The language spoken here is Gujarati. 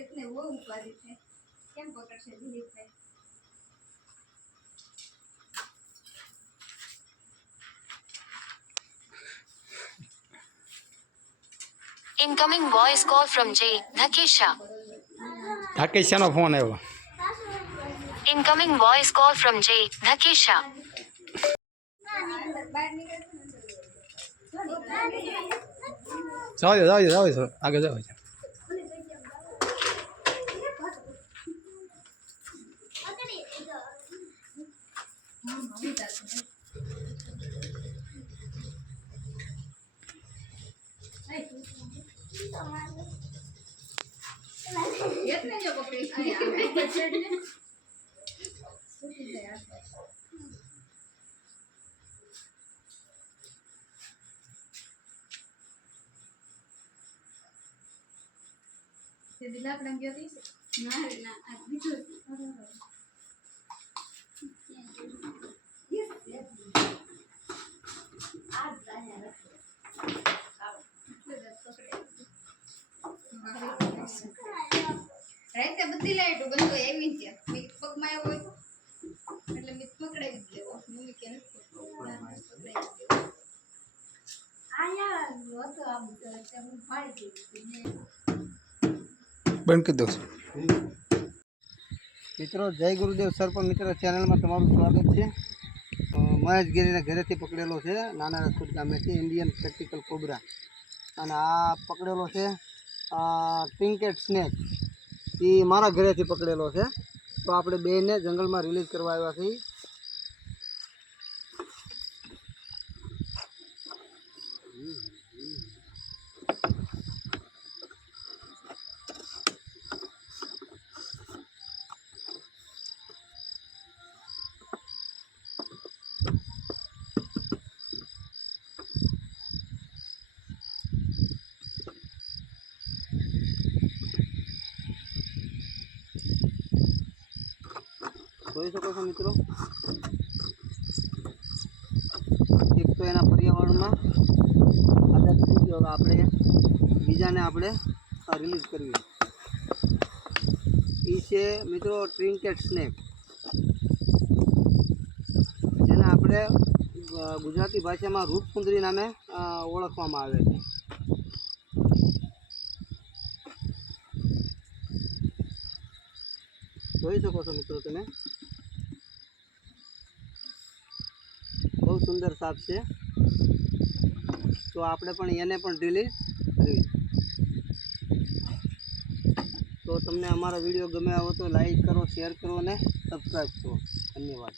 એટલે બહુ ઉપાધિ છે કેમ પકડશે Dilipbhai Incoming voice call from Jay Dhakesha. નો ફોન આવ્યો. Incoming voice call from Jay Dhakesha. જાવ આગળ જાવ. રાતે બધી લાઈટો બંધ હોય એવી છે મેં પગમાં આવ્યો હોય એટલે મેં પકડાવી જ લેવો મમ્મી કે નથી પકડાવી આયા હતો આમ તો હું ફાડી દીધી બંધ કરી દો. મિત્રો જય ગુરુદેવ સરપંચ મિત્રો ચેનલમાં તમારું સ્વાગત છે. મહેશગીરીના ઘરેથી પકડેલો છે નાના રાજકોટ ગામેથી ઇન્ડિયન પ્રેક્ટિકલ કોબરા અને આ પકડેલો છે ટ્રિંકેટ સ્નેક એ મારા ઘરેથી પકડેલો છે. તો આપણે બેને જંગલમાં રિલીઝ કરવા આવ્યા છીએ. જોઈ શકો છો મિત્રો એક તો એના પર્યાવરણમાં આઝાદ થઈ ગયો. હવે આપણે બીજાને આપણે રિલીઝ કરવી એ છે મિત્રો ટ્રિંકેટ સ્નેક, જેને આપણે ગુજરાતી ભાષામાં રૂપસુંદરી નામે ઓળખવામાં આવે છે. જોઈ શકો છો મિત્રો તમે બહુ સુંદર સાપ છે. તો આપણે પણ એને પણ રિલીઝ કરવી. તો તમને અમારા વિડીયો ગમે આવો તો લાઈક કરો, શેર કરો અને સબસ્ક્રાઈબ કરો. ધન્યવાદ.